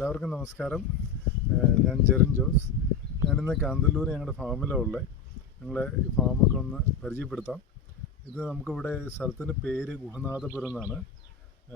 എല്ലാവർക്കും നമസ്കാരം. ഞാൻ ജെറിൻ ജോസ്. ഞാനിന്ന് കാന്തല്ലൂർ ഞങ്ങളുടെ ഫാമിലാണ് ഉള്ളത്. ഞങ്ങളെ ഈ ഫാമൊക്കെ ഒന്ന് പരിചയപ്പെടുത്താം. ഇത് നമുക്കിവിടെ സ്ഥലത്തിൻ്റെ പേര് ഗുഹനാഥപുരം എന്നാണ്.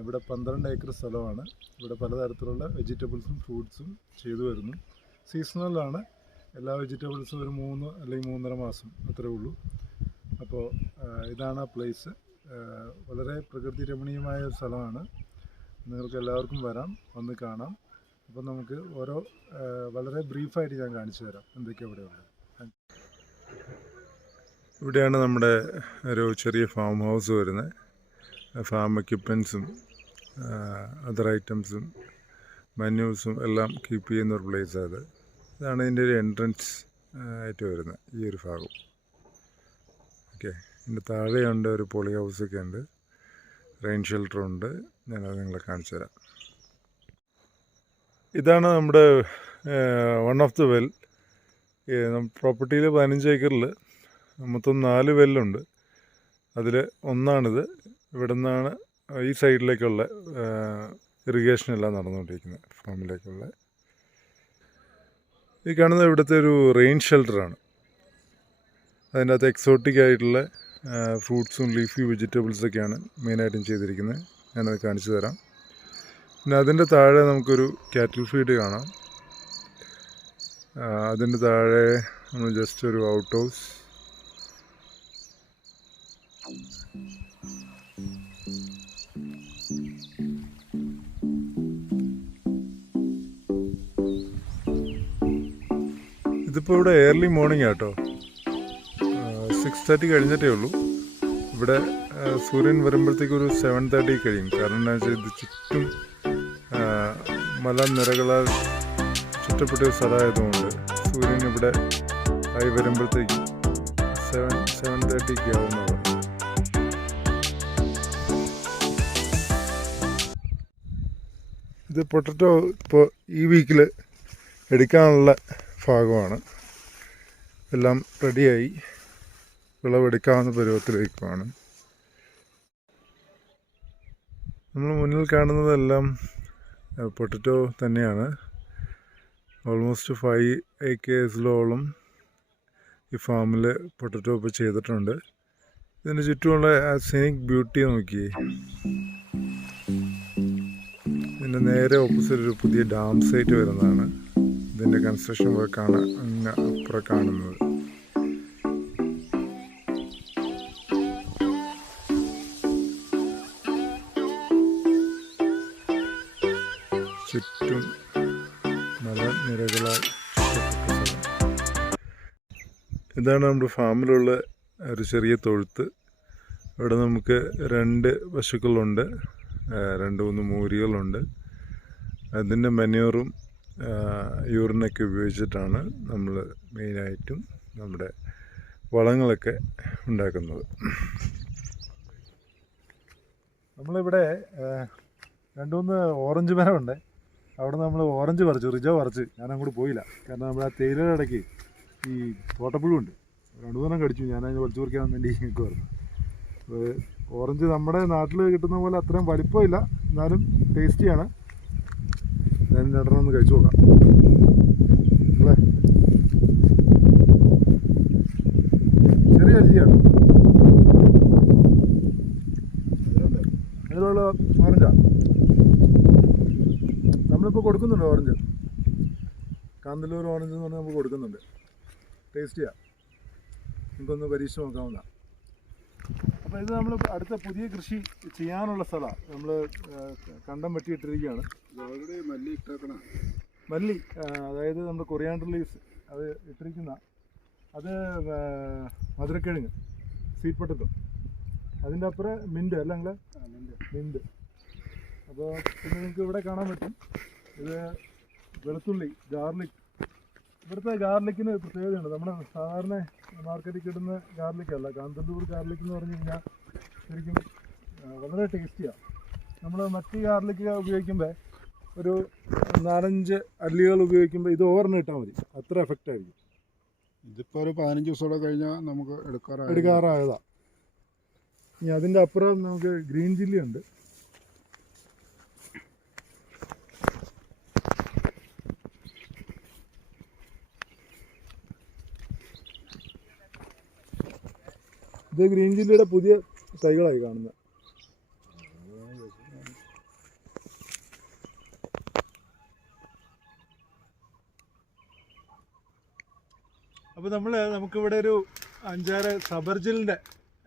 ഇവിടെ 12 ഏക്കർ സ്ഥലമാണ്. ഇവിടെ പലതരത്തിലുള്ള വെജിറ്റബിൾസും ഫ്രൂട്ട്സും ചെയ്തു വരുന്നു. സീസണലാണ്. എല്ലാ വെജിറ്റബിൾസും ഒരു 3 അല്ലെങ്കിൽ 3.5 മാസം അത്രേ ഉള്ളൂ. അപ്പോൾ ഇതാണ് ആ പ്ലേസ്. വളരെ പ്രകൃതി രമണീയമായ ഒരു സ്ഥലമാണ്. നിങ്ങൾക്ക് എല്ലാവർക്കും വരാം, വന്ന് കാണാം. അപ്പോൾ നമുക്ക് വളരെ ബ്രീഫായിട്ട് ഞാൻ കാണിച്ചു തരാം എന്തൊക്കെയാണ് ഇവിടെ ഉള്ളത്. ഇവിടെയാണ് നമ്മുടെ ഒരു ചെറിയ ഫാം ഹൗസ് വരുന്നത്. ഫാം എക്യുപ്മെൻറ്റ്സും അതർ ഐറ്റംസും മെന്യൂസും എല്ലാം കീപ്പ് ചെയ്യുന്ന ഒരു പ്ലേസാണ് അത്. ഇതാണ് ഇതിൻ്റെ ഒരു എൻട്രൻസ് ആയിട്ട് വരുന്നത്, ഈ ഒരു ഭാഗം. ഓക്കെ, ഇതിൻ്റെ താഴെയുണ്ട് ഒരു പോളി ഹൗസൊക്കെ ഉണ്ട്, റെയിൻ ഷെൽട്ടറുണ്ട്. ഞാനത് നിങ്ങളെ കാണിച്ചു തരാം. ഇതാണ് നമ്മുടെ വൺ ഓഫ് ദ വെൽ. പ്രോപ്പർട്ടിയിൽ 15 ഏക്കറിൽ മൊത്തം 4 വെല്ലുണ്ട്. അതിൽ ഒന്നാണിത്. ഇവിടെ നിന്നാണ് ഈ സൈഡിലേക്കുള്ള ഇറിഗേഷനെല്ലാം നടന്നുകൊണ്ടിരിക്കുന്നത്, ഫാമിലേക്കുള്ള. ഈ കാണുന്നത് ഇവിടുത്തെ ഒരു റെയിൻ ഷെൽട്ടറാണ്. അതിൻ്റെ അകത്ത് എക്സോട്ടിക് ആയിട്ടുള്ള ഫ്രൂട്ട്സും ലീഫി വെജിറ്റബിൾസൊക്കെയാണ് മെയിനായിട്ടും ചെയ്തിരിക്കുന്നത്. ഞാനത് കാണിച്ചു തരാം. പിന്നെ അതിൻ്റെ താഴെ നമുക്കൊരു കാറ്റിൽ ഫീഡ് കാണാം. അതിൻ്റെ താഴെ നമ്മൾ ജസ്റ്റ് ഒരു ഔട്ട് ഹൗസ്. ഇതിപ്പോൾ ഇവിടെ ഏർലി മോർണിംഗ് ആട്ടോ, 6:30 കഴിഞ്ഞിട്ടേ ഉള്ളൂ. ഇവിടെ സൂര്യൻ വരുമ്പോഴത്തേക്ക് ഒരു 7:30 കഴിയും. കാരണം എന്താ വെച്ചാൽ ഇത് ചുറ്റും മലനിരകളാൽ ചുറ്റപ്പെട്ട ഒരു സ്ഥലമായതുകൊണ്ട് സൂര്യൻ ഇവിടെ ആയി വരുമ്പോഴത്തേക്ക് 7:30 ആവുന്നതാണ്. ഇത് പൊട്ടറ്റോ ഇപ്പോൾ ഈ വീക്കിൽ എടുക്കാനുള്ള ഭാഗമാണ്. എല്ലാം റെഡിയായി, വിളവെടുക്കാവുന്ന പരുവത്തിലേക്കുമാണ്. നമ്മൾ മുന്നിൽ കാണുന്നതെല്ലാം പൊട്ടറ്റോ തന്നെയാണ്. ഓൾമോസ്റ്റ് 5 ഏക്കേഴ്സിലോളം ഈ ഫാമിൽ പൊട്ടറ്റോ ഇപ്പോൾ ചെയ്തിട്ടുണ്ട്. ഇതിന് ചുറ്റുമുള്ള ആ സീനിക് ബ്യൂട്ടി നോക്കിയേ. ഇതിൻ്റെ നേരെ ഓപ്പോസിറ്റ് ഒരു പുതിയ ഡാം സൈറ്റ് വരുന്നതാണ്. ഇതിൻ്റെ കൺസ്ട്രക്ഷൻ വർക്കാണ് അങ്ങ് അപ്പുറം കാണുന്നത്. ചുറ്റും മലനിരകളാൽ ചുറ്റപ്പെട്ട സ്ഥലം. ഇതാണ് നമ്മുടെ ഫാമിലുള്ള ഒരു ചെറിയ തൊഴുത്ത്. ഇവിടെ നമുക്ക് 2 പശുക്കളുണ്ട്, 2-3 മൂരികളുണ്ട്. അതിൻ്റെ മെന്യൂറും യൂറിനൊക്കെ ഉപയോഗിച്ചിട്ടാണ് നമ്മൾ മെയിനായിട്ടും നമ്മുടെ വളങ്ങളൊക്കെ ഉണ്ടാക്കുന്നത്. നമ്മളിവിടെ 2-3 ഓറഞ്ച് മരമുണ്ട്. അവിടെ നമ്മൾ ഓറഞ്ച് പറിച്ചു, റിജോ പറിച്ച്. ഞാൻ അങ്ങോട്ട് പോയില്ല, കാരണം നമ്മൾ ആ തേയിലയുടെ ഇടയ്ക്ക് ഈ തോട്ടപ്പുഴുണ്ട്. 2-3 കടിച്ചു. ഞാനതിന് പറിച്ചു പറിക്കാൻ വേണ്ടി നിൽക്കുമായിരുന്നു. അപ്പോൾ ഓറഞ്ച് നമ്മുടെ നാട്ടിൽ കിട്ടുന്ന പോലെ അത്രയും വലിപ്പമില്ല, എന്നാലും ടേസ്റ്റിയാണ്. ഞാൻ 2 ഒന്ന് കഴിച്ചു നോക്കാം. അല്ലേ, ചെറിയ അല്ലിയാണ്. അതിലുള്ള ഓറഞ്ചാണ് നമ്മളിപ്പോൾ കൊടുക്കുന്നുണ്ട്. ഓറഞ്ച് കാന്തല്ലൂർ ഓറഞ്ച് എന്ന് പറഞ്ഞാൽ നമ്മൾ കൊടുക്കുന്നുണ്ട്. ടേസ്റ്റിയാണ്, നമുക്കൊന്ന് പരീക്ഷിച്ച് നോക്കാവുന്നതാണ്. അപ്പോൾ ഇത് നമ്മൾ അടുത്ത പുതിയ കൃഷി ചെയ്യാനുള്ള സ്ഥലമാണ്. നമ്മൾ കണ്ടം വെട്ടിയിട്ടിരിക്കുകയാണ്. മല്ലി, അതായത് നമ്മുടെ കൊറിയാണ്ടർ ലീവ്സ് അത് ഇട്ടിരിക്കുന്ന, അത് മധുരക്കിഴങ്ങ്, സ്വീറ്റ് പൊട്ടറ്റോ. അതിൻ്റെ അപ്പുറം മിൻറ്റ് അല്ല നിങ്ങൾ മിൻറ്റ്. അപ്പോൾ പിന്നെ നിങ്ങൾക്ക് ഇവിടെ കാണാൻ പറ്റും, ഇത് വെളുത്തുള്ളി, ഗാർലിക്. ഇവിടുത്തെ ഗാർലിക്കിന് പ്രത്യേകതയുണ്ട്. നമ്മുടെ സാധാരണ മാർക്കറ്റിൽ കിട്ടുന്ന ഗാർലിക്കല്ല. കാന്തല്ലൂർ ഗാർലിക് എന്ന് പറഞ്ഞു കഴിഞ്ഞാൽ ശരിക്കും വളരെ ടേസ്റ്റിയാണ്. നമ്മൾ മറ്റ് ഗാർലിക്ക് ഉപയോഗിക്കുമ്പോൾ ഒരു 4-5 അല്ലികൾ ഉപയോഗിക്കുമ്പോൾ ഇത് ഓവർന്ന് ഇട്ടാൽ മതി, അത്ര എഫക്റ്റ് ആയിരിക്കും. ഇതിപ്പോൾ ഒരു 15 ദിവസത്തോടെ കഴിഞ്ഞാൽ നമുക്ക് എടുക്കാറായതാണ്. ഇനി അതിൻ്റെ അപ്പുറം നമുക്ക് ഗ്രീൻ ചില്ലി ഉണ്ട്. ഇത് ഗ്രീൻ ചില്ലിയുടെ പുതിയ തൈകളായി കാണുന്നത്. അപ്പോൾ നമുക്കിവിടെ ഒരു 5-6 സബർജിലിൻ്റെ,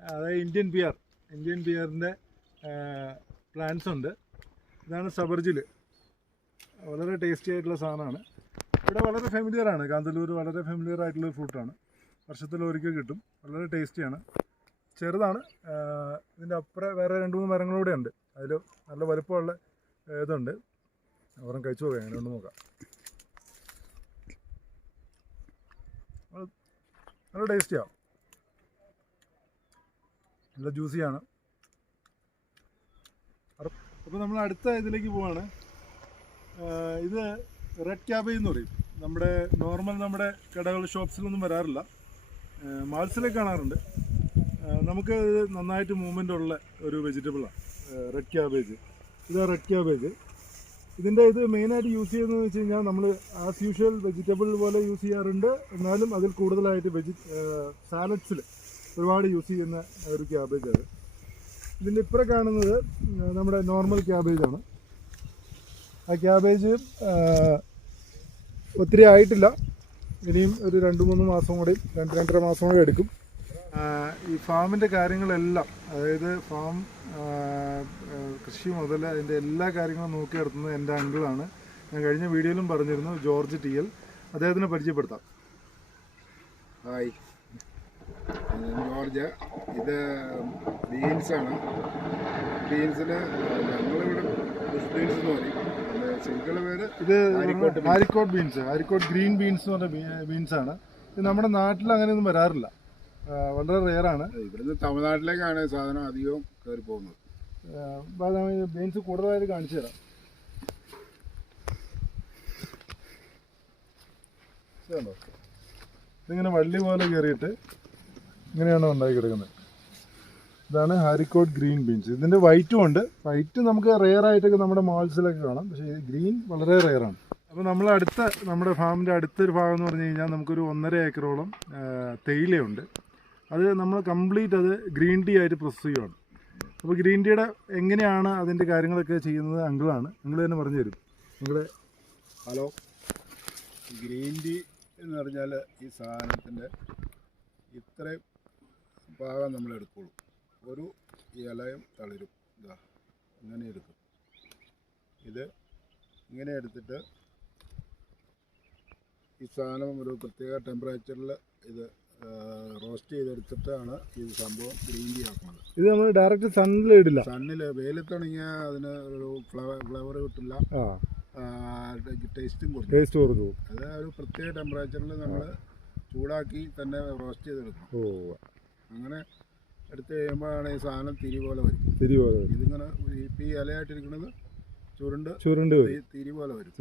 അതായത് ഇന്ത്യൻ പിയറിൻ്റെ പ്ലാന്റ്സ് ഉണ്ട്. ഇതാണ് സബർജിൽ. വളരെ ടേസ്റ്റി ആയിട്ടുള്ള സാധനമാണ്. ഇവിടെ വളരെ ഫെമിലിയറാണ്. കാന്തല്ലൂർ വളരെ ഫെമിലിയർ ആയിട്ടുള്ള ഫ്രൂട്ടാണ്. വർഷത്തിൽ ഒരിക്കൽ കിട്ടും. വളരെ ടേസ്റ്റിയാണ്. ചെറുതാണ്. ഇതിൻ്റെ അപ്പുറം വേറെ 2-3 മരങ്ങളൂടെ ഉണ്ട്. അതിൽ നല്ല വലുപ്പമുള്ള ഇതുണ്ട്. അവരും കഴിച്ചു പോകാം. അങ്ങനെ കൊണ്ട് നോക്കാം. നല്ല ടേസ്റ്റിയാണ്. നല്ല ജ്യൂസിയാണ്. അപ്പോൾ നമ്മൾ അടുത്ത ഇതിലേക്ക് പോവാണ്. ഇത് റെഡ് ക്യാബേജ് എന്ന് പറയും. നമ്മുടെ കടകൾ ഷോപ്സിലൊന്നും വരാറില്ല, മാൾസിലൊക്കെ കാണാറുണ്ട്. നമുക്ക് ഇത് നന്നായിട്ട് മൂവ്മെൻ്റ് ഉള്ള ഒരു വെജിറ്റബിളാണ് റെഡ് ക്യാബേജ്. ഇതാ റെഡ് ക്യാബേജ്. ഇത് മെയിനായിട്ട് യൂസ് ചെയ്യുന്നതെന്ന് വെച്ച് കഴിഞ്ഞാൽ നമ്മൾ ആസ് യൂഷ്വൽ വെജിറ്റബിൾ പോലെ യൂസ് ചെയ്യാറുണ്ട്. എന്നാലും അതിൽ കൂടുതലായിട്ട് സാലഡ്സിൽ ഒരുപാട് യൂസ് ചെയ്യുന്ന ഒരു ക്യാബേജ് അത്. ഇതിൻ്റെ ഇപ്പുറം കാണുന്നത് നമ്മുടെ നോർമൽ ക്യാബേജാണ്. ആ ക്യാബേജ് ഒത്തിരി ആയിട്ടില്ല. ഇനിയും ഒരു 2-3 മാസം കൂടി, 2-2.5 മാസം കൂടി എടുക്കും. ഈ ഫാമിൻ്റെ കാര്യങ്ങളെല്ലാം, അതായത് ഫാം കൃഷി മുതൽ അതിൻ്റെ എല്ലാ കാര്യങ്ങളും നോക്കി നടത്തുന്നത് എൻ്റെ അങ്കിളാണ്. ഞാൻ കഴിഞ്ഞ വീഡിയോയിലും പറഞ്ഞിരുന്നു, ജോർജ് TL. അദ്ദേഹത്തിനെ പരിചയപ്പെടുത്താം. Hi, George. ഇത് ബീൻസാണ്. ബീൻസിൽ ഞങ്ങളിവിടെ ബുഷ് ബീൻസ് എന്ന് പറയും. ശരിക്കുള്ള പേര് ഇത് haricot beans, haricot green beans എന്ന് പറഞ്ഞ ബീൻസാണ്. ഇത് നമ്മുടെ നാട്ടിൽ അങ്ങനെയൊന്നും വരാറില്ല, വളരെ റെയറാണ്. ഇവിടുന്ന് തമിഴ്നാട്ടിലേക്കാണ് സാധനം അധികവും കയറി പോകുന്നത്. ബീൻസ് കൂടുതലായിട്ട് കാണിച്ചു തരാം. ഇതിങ്ങനെ വള്ളി പോലെ കയറിയിട്ട് ഇങ്ങനെയാണ് ഉണ്ടാക്കി കിടക്കുന്നത്. ഇതാണ് ഹാരിക്കോട്ട് ഗ്രീൻ ബീൻസ്. ഇതിൻ്റെ വൈറ്റും ഉണ്ട്. വൈറ്റ് നമുക്ക് റെയറായിട്ടൊക്കെ നമ്മുടെ മാൾസിലൊക്കെ കാണാം, പക്ഷേ ഗ്രീൻ വളരെ റെയറാണ്. അപ്പോൾ നമ്മുടെ ഫാമിൻ്റെ അടുത്തൊരു ഭാഗം എന്ന് പറഞ്ഞു കഴിഞ്ഞാൽ നമുക്കൊരു 1.5 ഏക്കറോളം തേയിലയുണ്ട്. അത് നമ്മൾ കംപ്ലീറ്റ് അത് ഗ്രീൻ ടീ ആയിട്ട് പ്രോസസ് ചെയ്യുകയാണ്. അപ്പോൾ ഗ്രീൻ ടീയുടെ എങ്ങനെയാണ് അതിൻ്റെ കാര്യങ്ങളൊക്കെ ചെയ്യുന്നത് അങ്കിളാണ്. അങ്കിൾ തന്നെ പറഞ്ഞു തരും. നിങ്ങളുടെ ഹലോ. ഗ്രീൻ ടീ എന്ന് പറഞ്ഞാൽ ഈ സാധനത്തിൻ്റെ ഇത്രയും ഭാഗം നമ്മൾ എടുക്കുള്ളൂ. ഒരു ഇലയും തളിരും ഇതാ ഇങ്ങനെ എടുക്കും. ഇത് ഇങ്ങനെ എടുത്തിട്ട് ഈ സാധനം ഒരു പ്രത്യേക ടെമ്പറേച്ചറിൽ ഇത് റോസ്റ്റ് ചെയ്തെടുത്തിട്ടാണ് ഈ സംഭവം ഗ്രീൻ ടീ ആക്കുന്നത്. ഇത് നമ്മൾ ഡയറക്റ്റ് സണ്ണിൽ ഇടില്ല. സണ്ണിൽ വെയിലത്തുണങ്ങിയാൽ അതിന് ഒരു ഫ്ലവർ കിട്ടില്ല, ടേസ്റ്റും കൊടുക്കും. അത് ഒരു പ്രത്യേക ടെമ്പറേച്ചറിൽ നമ്മൾ ചൂടാക്കി തന്നെ റോസ്റ്റ് ചെയ്തെടുക്കണം. അങ്ങനെ എടുത്ത് കഴിയുമ്പോഴാണ് ഈ സാധനം തിരി പോലെ വരും. ഇതിങ്ങനെ ഇപ്പം ഈ ഇലയായിട്ടിരിക്കുന്നത് ചുരുണ്ട് തിരി പോലെ വരും.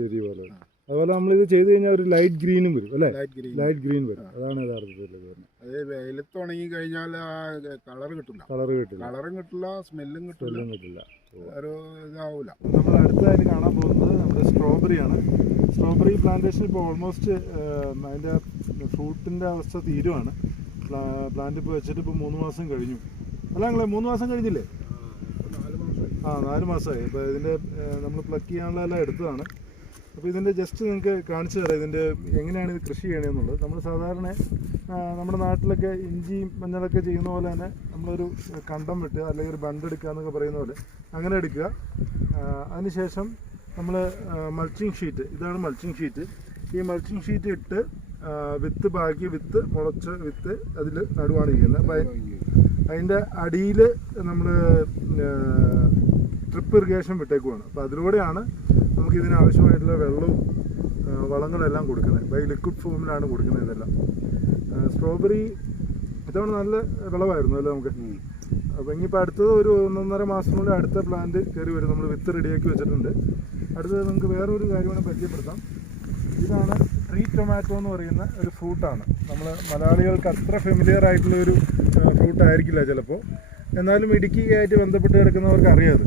അതുപോലെ നമ്മളിത് ചെയ്ത് കഴിഞ്ഞാൽ ഒരു ലൈറ്റ് ഗ്രീനും വരും അല്ലേ? ലൈറ്റ് ഗ്രീൻ വരും. അതാണ് യഥാർത്ഥത്തിൽ വരുന്നത്. അത് വെയിലത്ത് ഉണങ്ങി കഴിഞ്ഞാൽ ആ കളറും കിട്ടില്ല, സ്മെല്ലും കിട്ടില്ല, ഒരു ഇതാവൂല. നമ്മൾ അടുത്തതായിട്ട് കാണാൻ പോകുന്നത് നമ്മുടെ സ്ട്രോബെറിയാണ്. സ്ട്രോബെറി പ്ലാന്റേഷൻ ഇപ്പോൾ ഓൾമോസ്റ്റ് അതിൻ്റെ ഫ്രൂട്ടിൻ്റെ അവസ്ഥ തീരുവാണ്. പ്ലാന്റ് ഇപ്പോൾ വെച്ചിട്ട് ഇപ്പോൾ 3 മാസം കഴിഞ്ഞു. അല്ല നിങ്ങളെ 3 മാസം കഴിഞ്ഞില്ലേ? 4 മാസമായി. അപ്പോൾ ഇതിൻ്റെ നമ്മൾ പ്ലക്ക് ചെയ്യാനുള്ള എല്ലാം എടുത്തതാണ്. അപ്പോൾ ഇതിൻ്റെ ജസ്റ്റ് നിങ്ങൾക്ക് കാണിച്ചു തരാം ഇതിൻ്റെ എങ്ങനെയാണ് ഇത് കൃഷി ചെയ്യണമെന്നുള്ളത്. നമ്മൾ സാധാരണ നമ്മുടെ നാട്ടിലൊക്കെ ഇഞ്ചിയും മഞ്ഞളൊക്കെ ചെയ്യുന്ന പോലെ തന്നെ നമ്മളൊരു കണ്ടം വിട്ട് അല്ലെങ്കിൽ ഒരു ബണ്ട് എടുക്കുക എന്നൊക്കെ പറയുന്ന പോലെ അങ്ങനെ എടുക്കുക. അതിനുശേഷം നമ്മൾ മൾച്ചിങ് ഷീറ്റ്, ഇതാണ് മൾച്ചിങ് ഷീറ്റ്. ഈ മൾച്ചിങ് ഷീറ്റ് ഇട്ട് വിത്ത് മുളച്ച വിത്ത് അതിൽ നടുവാണ് ചെയ്യുന്നത്. അപ്പം അതിൻ്റെ അടിയിൽ നമ്മൾ ഡ്രിപ്പ് ഇറിഗേഷൻ വിട്ടേക്കുവാണ്. അപ്പോൾ അതിലൂടെയാണ് നമുക്ക് ഇതിനാവശ്യമായിട്ടുള്ള വെള്ളവും വളങ്ങളെല്ലാം കൊടുക്കുന്നത്. ബൈ ലിക്വിഡ് ഫോമിലാണ് കൊടുക്കുന്നത് ഇതെല്ലാം. സ്ട്രോബെറി ഇതവണ നല്ല വിളവായിരുന്നു അല്ലേ നമുക്ക്. അപ്പോൾ ഇനിയിപ്പോൾ അടുത്തത് ഒരു 1.5 മാസത്തിനുള്ളിൽ അടുത്ത പ്ലാന്റ് കയറി വരും. നമ്മൾ വിത്ത് റെഡിയാക്കി വെച്ചിട്ടുണ്ട്. അടുത്തത് നമുക്ക് വേറൊരു കാര്യമാണ് പരിചയപ്പെടുത്താം. ഇതാണ് ട്രീ ടൊമാറ്റോ എന്ന് പറയുന്ന ഒരു ഫ്രൂട്ടാണ്. നമ്മൾ മലയാളികൾക്ക് അത്ര ഫെമിലിയർ ആയിട്ടുള്ള ഒരു ഫ്രൂട്ട് ആയിരിക്കില്ല ചിലപ്പോൾ, എന്നാലും ഇടുക്കിയായിട്ട് ബന്ധപ്പെട്ട് കിടക്കുന്നവർക്ക് അറിയാതെ.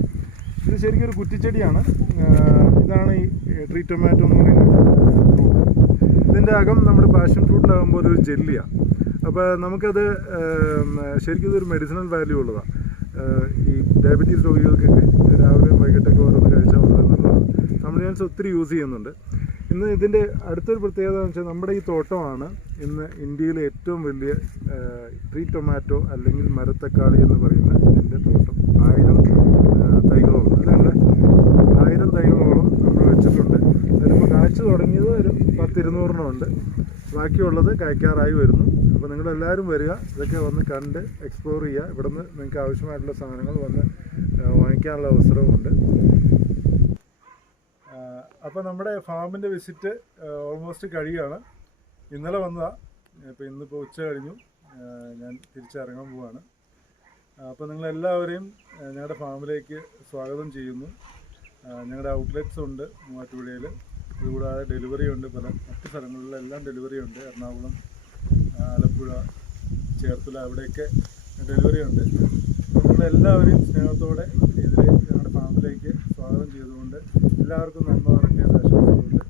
ഇത് ശരിക്കും ഒരു കുറ്റിച്ചെടിയാണ്. ഇതാണ് ഈ ട്രീ ടൊമാറ്റോ എന്ന് പറയുന്ന ഫ്രൂട്ട്. ഇതിൻ്റെ അകം നമ്മുടെ പാഷൻ ഫ്രൂട്ടിലാകുമ്പോൾ ഒരു ജെല്ലിയാണ്. അപ്പോൾ നമുക്കത് ശരിക്കും ഇതൊരു മെഡിസിനൽ വാല്യൂ ഉള്ളതാണ്. ഈ ഡയബറ്റീസ് രോഗികൾക്കൊക്കെ രാവിലെ വൈകിട്ടൊക്കെ ഓരോന്ന് കഴിച്ചാൽ വളരെ നല്ലതാണ്. തമിഴ്നാട്ടിൽ ഒത്തിരി യൂസ് ചെയ്യുന്നുണ്ട്. ഇന്ന് ഇതിൻ്റെ അടുത്തൊരു പ്രത്യേകത എന്ന് വെച്ചാൽ നമ്മുടെ ഈ തോട്ടമാണ് ഇന്ന് ഇന്ത്യയിലെ ഏറ്റവും വലിയ ട്രീ ടൊമാറ്റോ അല്ലെങ്കിൽ മരത്തക്കാളി എന്ന് പറയുന്ന ഇതിൻ്റെ തോട്ടം. 1000 തൈകളോളം, അല്ലേ 1000 തൈകളോളം നമ്മൾ വെച്ചിട്ടുണ്ട്. അതിലിപ്പോൾ കായ്ച്ചു തുടങ്ങിയത് ഒരു 10-200 ഉണ്ട്. ബാക്കിയുള്ളത് കായ്ക്കാറായി വരുന്നു. അപ്പോൾ നിങ്ങളെല്ലാവരും വരിക, ഇതൊക്കെ വന്ന് കണ്ട് എക്സ്പ്ലോർ ചെയ്യുക. ഇവിടുന്ന് നിങ്ങൾക്ക് ആവശ്യമായിട്ടുള്ള സാധനങ്ങൾ വന്ന് വാങ്ങിക്കാനുള്ള അവസരവുമുണ്ട്. അപ്പോൾ നമ്മുടെ ഫാമിൻ്റെ വിസിറ്റ് ഓൾമോസ്റ്റ് കഴിയുകയാണ്. ഇന്നലെ വന്നതാണ്. ഇപ്പോൾ ഇന്നിപ്പോൾ ഉച്ച കഴിഞ്ഞു, ഞാൻ തിരിച്ചിറങ്ങാൻ പോവാണ്. അപ്പോൾ നിങ്ങളെല്ലാവരെയും ഞങ്ങളുടെ ഫാമിലേക്ക് സ്വാഗതം ചെയ്യുന്നു. ഞങ്ങളുടെ ഔട്ട്ലെറ്റ്സ് ഉണ്ട് മൂവാറ്റുപുഴയിൽ. അതുകൂടാതെ ഡെലിവറി ഉണ്ട്, മറ്റ് സ്ഥലങ്ങളിലെല്ലാം ഡെലിവറി ഉണ്ട്. എറണാകുളം, ആലപ്പുഴ, ചേർത്തല, അവിടെയൊക്കെ ഡെലിവറി ഉണ്ട്. അപ്പോൾ നിങ്ങളെല്ലാവരെയും സ്നേഹത്തോടെ ഇതിൽ ഞങ്ങളുടെ ഫാമിലേക്ക് സ്വാഗതം ചെയ്തുകൊണ്ട് എല്ലാവർക്കും നന്മ നടത്തിയ ആശംസകളുണ്ട്.